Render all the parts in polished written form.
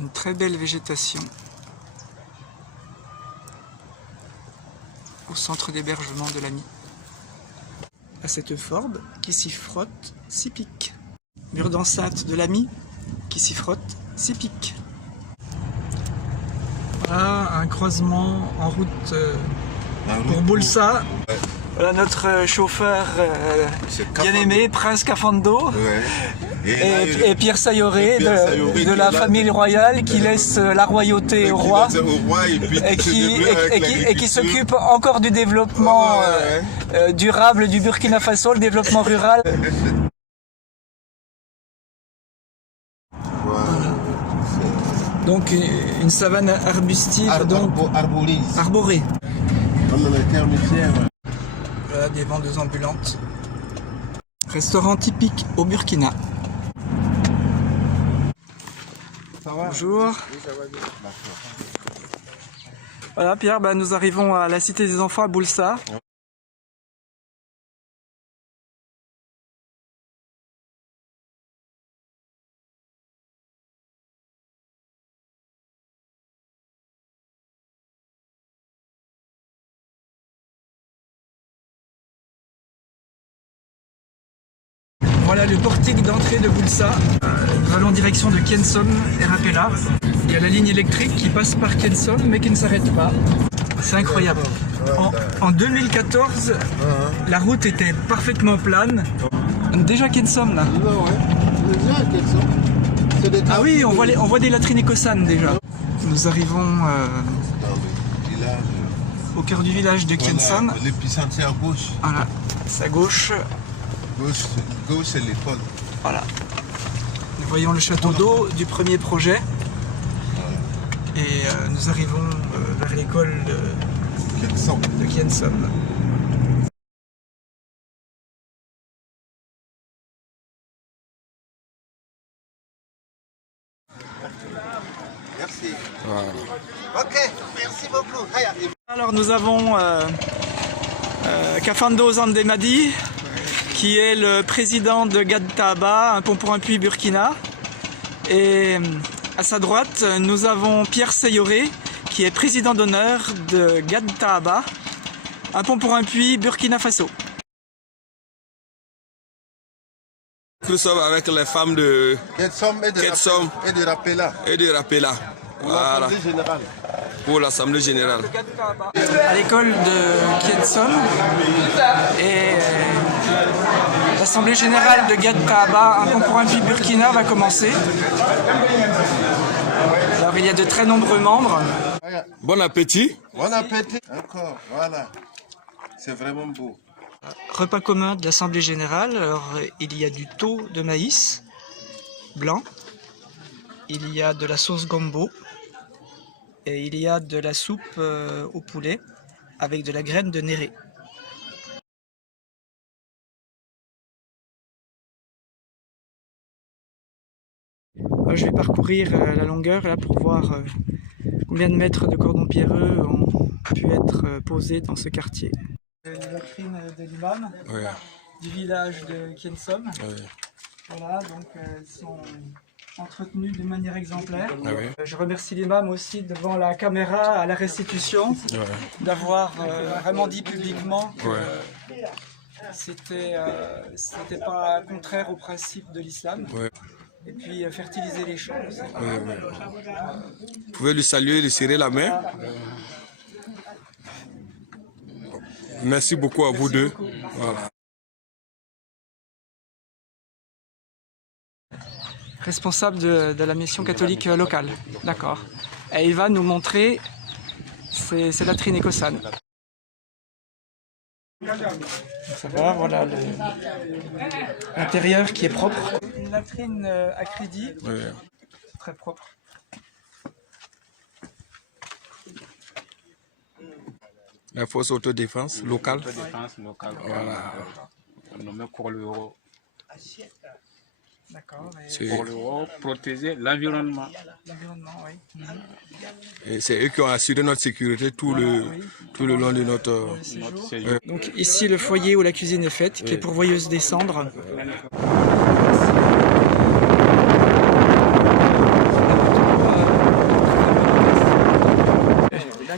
Une très belle végétation au centre d'hébergement de l'Ami. À cette forbe qui s'y frotte, s'y pique. Mur d'enceinte de l'Ami qui s'y frotte, s'y pique. Voilà un croisement en route pour Boulsa. Ouais. Voilà notre chauffeur bien aimé, Prince Cafando. Ouais. Et Pierre Sayoré de la famille royale qui laisse la royauté au roi et qui s'occupe encore du développement durable du Burkina Faso, le développement rural. Voilà. Donc une savane arbustive, arborée. Voilà des vendeuses ambulantes. Restaurant typique au Burkina. Bonjour. Oui, ça va bien. Voilà Pierre, nous arrivons à la Cité des Enfants à Boulsa. Voilà le portique d'entrée de Boulsa. Nous allons en direction de Kiensom et Rapella. Il y a la ligne électrique qui passe par Kiensom mais qui ne s'arrête pas. C'est incroyable. En 2014, la route était parfaitement plane. Déjà Kiensom là. Ah oui, on voit des latrines écossanes déjà. Nous arrivons au cœur du village de Kiensom. Voilà, l'épicentre c'est à gauche. Voilà, c'est à gauche. Gauche c'est l'école. Voilà. Nous voyons le château d'eau du premier projet. Et nous arrivons vers l'école de Kiensom. Merci. Voilà. Ok, merci beaucoup. Alors nous avons Kafando Zandemadi, qui est le président de Gadtaaba, un pont pour un puits Burkina. Et à sa droite, nous avons Pierre Sayoré, qui est président d'honneur de Gadtaaba, un pont pour un puits Burkina Faso. Nous sommes avec les femmes de Kiensom et de Rapella. Voilà, pour l'Assemblée générale. À l'école de Kiensom et l'Assemblée générale de Gadtaaba, un pont pour un puits Burkina, va commencer. Alors il y a de très nombreux membres. Bon appétit. Bon appétit. Encore, voilà. C'est vraiment beau. Repas commun de l'Assemblée générale. Alors il y a du thau de maïs blanc, il y a de la sauce gombo et il y a de la soupe au poulet avec de la graine de néré. Je vais parcourir la longueur là pour voir combien de mètres de cordons pierreux ont pu être posés dans ce quartier. Les latrines de l'imam du village de Kiensom. Voilà, donc elles sont entretenues d'une manière exemplaire. Je remercie l'imam aussi devant la caméra à la restitution d'avoir vraiment dit publiquement que c'était pas contraire au principe de l'islam. Et puis fertiliser les champs aussi. Vous pouvez lui saluer, lui serrer la main. Merci beaucoup à vous deux. Voilà. Responsable de la mission catholique locale. D'accord. Et il va nous montrer ces latrines écossanes. Ça va, voilà l'intérieur qui est propre. Une latrine à crédit, très propre. La force autodéfense locale. Autodéfense locale. Voilà. Nommé pour l'euro. D'accord. Pour l'euro, protéger l'environnement. L'environnement, oui. Et c'est eux qui ont assuré notre sécurité tout le long de notre séjour. Donc ici le foyer où la cuisine est faite, qui est pourvoyeuse des cendres.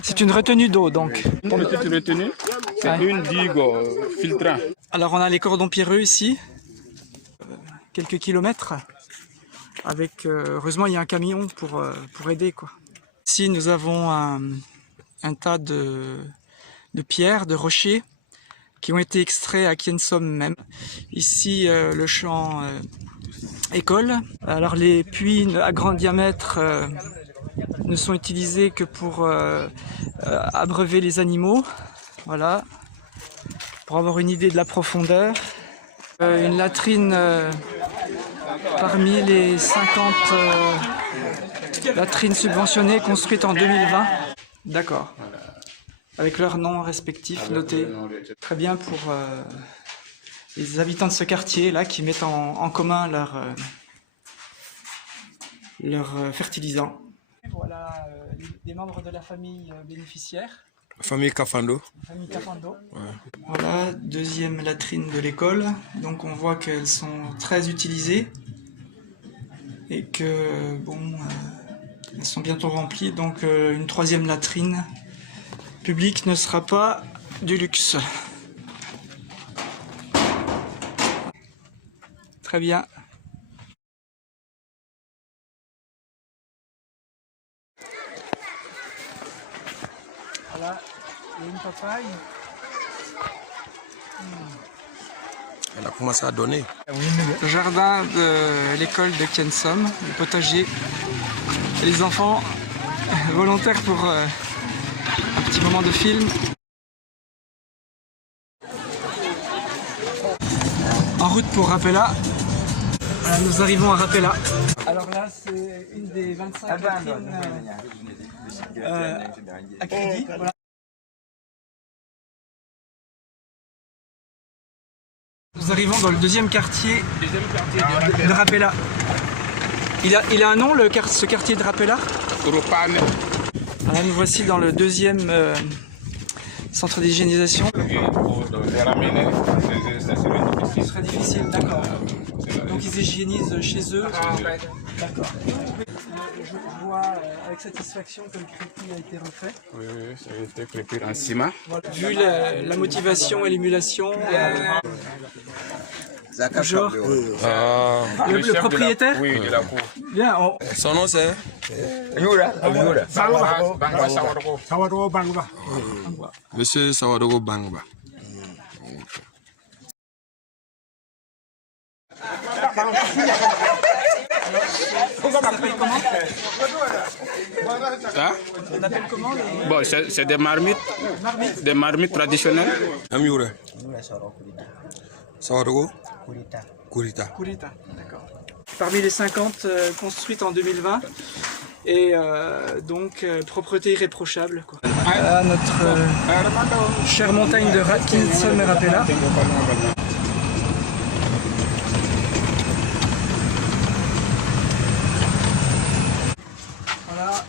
C'est une retenue d'eau donc. Une petite retenue, c'est une digue filtrant. Alors on a les cordons pierreux ici, quelques kilomètres. Avec, heureusement il y a un camion pour aider quoi. Ici nous avons un tas de pierres, de rochers qui ont été extraits à Kiensom même. Ici le champ école. Alors les puits à grand diamètre ne sont utilisés que pour abreuver les animaux. Voilà, pour avoir une idée de la profondeur. Une latrine parmi les 50 latrines subventionnées construites en 2020. D'accord. Avec leurs noms respectifs notés. Très bien pour les habitants de ce quartier là qui mettent en commun leurs fertilisants. Voilà les membres de la famille bénéficiaire. Famille Kafando. Famille Kafando. Ouais. Voilà, deuxième latrine de l'école. Donc on voit qu'elles sont très utilisées et que bon, elles sont bientôt remplies. Donc une troisième latrine publique ne sera pas du luxe. Très bien. Voilà, il y a une papaye. Elle a commencé à donner. Le jardin de l'école de Kiensom, le potager. Et les enfants volontaires pour un petit moment de film. En route pour Rapella. Voilà, nous arrivons à Rapella. Alors là, c'est une des 25 latrines à crédit. Voilà. Nous arrivons dans le deuxième quartier de Rapella. Il a un nom, ce quartier de Rapella? Voilà, nous voici dans le deuxième centre d'hygiénisation. Ce serait difficile, d'accord. Donc ils hygiénisent chez eux. D'accord. Je vois avec satisfaction que le crépi a été refait. Oui, ça a été crépi en ciment. Voilà. Vu la motivation et l'émulation. Bonjour. Le propriétaire? Oui, de la cour. Bien. Son nom c'est Monsieur Sawadogo Bangba. Ça s'appelle comment? Ça? On appelle comment les... Bon, c'est des marmites. Des marmites traditionnelles. Amioura. Sawadogo Kurita. Kurita, d'accord. Parmi les 50 construites en 2020 et donc propreté irréprochable quoi. Notre chère montagne de Kiensom et Rapella. Voilà.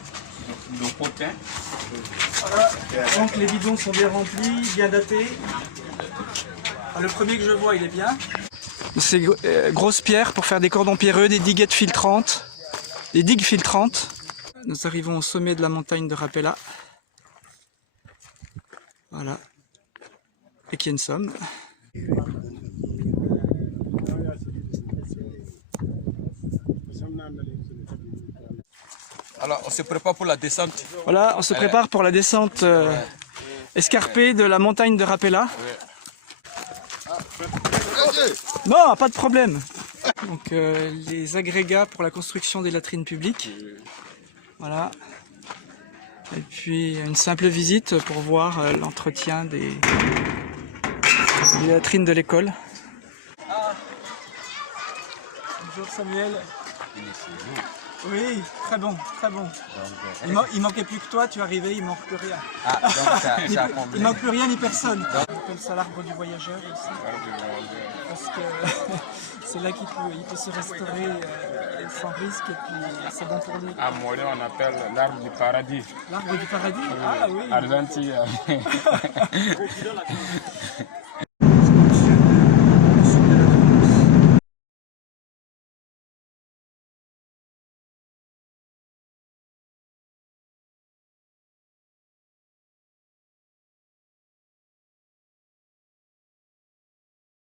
Le potin. Voilà. Donc les bidons sont bien remplis, bien datés. Le premier que je vois, il est bien. Ces grosses pierres pour faire des cordons pierreux, des diguettes filtrantes, des digues filtrantes. Nous arrivons au sommet de la montagne de Rapella. Voilà. Et Kiensom. Alors on se prépare pour la descente. Voilà, on se prépare pour la descente escarpée de la montagne de Rapella. Non, pas de problème. Donc les agrégats pour la construction des latrines publiques. Voilà. Et puis une simple visite pour voir l'entretien des latrines de l'école. Bonjour Samuel. Oui, très bon, très bon. Il manquait plus que toi, tu es arrivé, il manque plus rien. Ah, donc ça Il manque plus rien ni personne. On appelle ça l'arbre du voyageur aussi. Parce que c'est là qu'il peut se restaurer sans risque et puis c'est bon pour lui. À Morée, on appelle l'arbre du paradis. L'arbre du paradis? Ah oui. Argentine.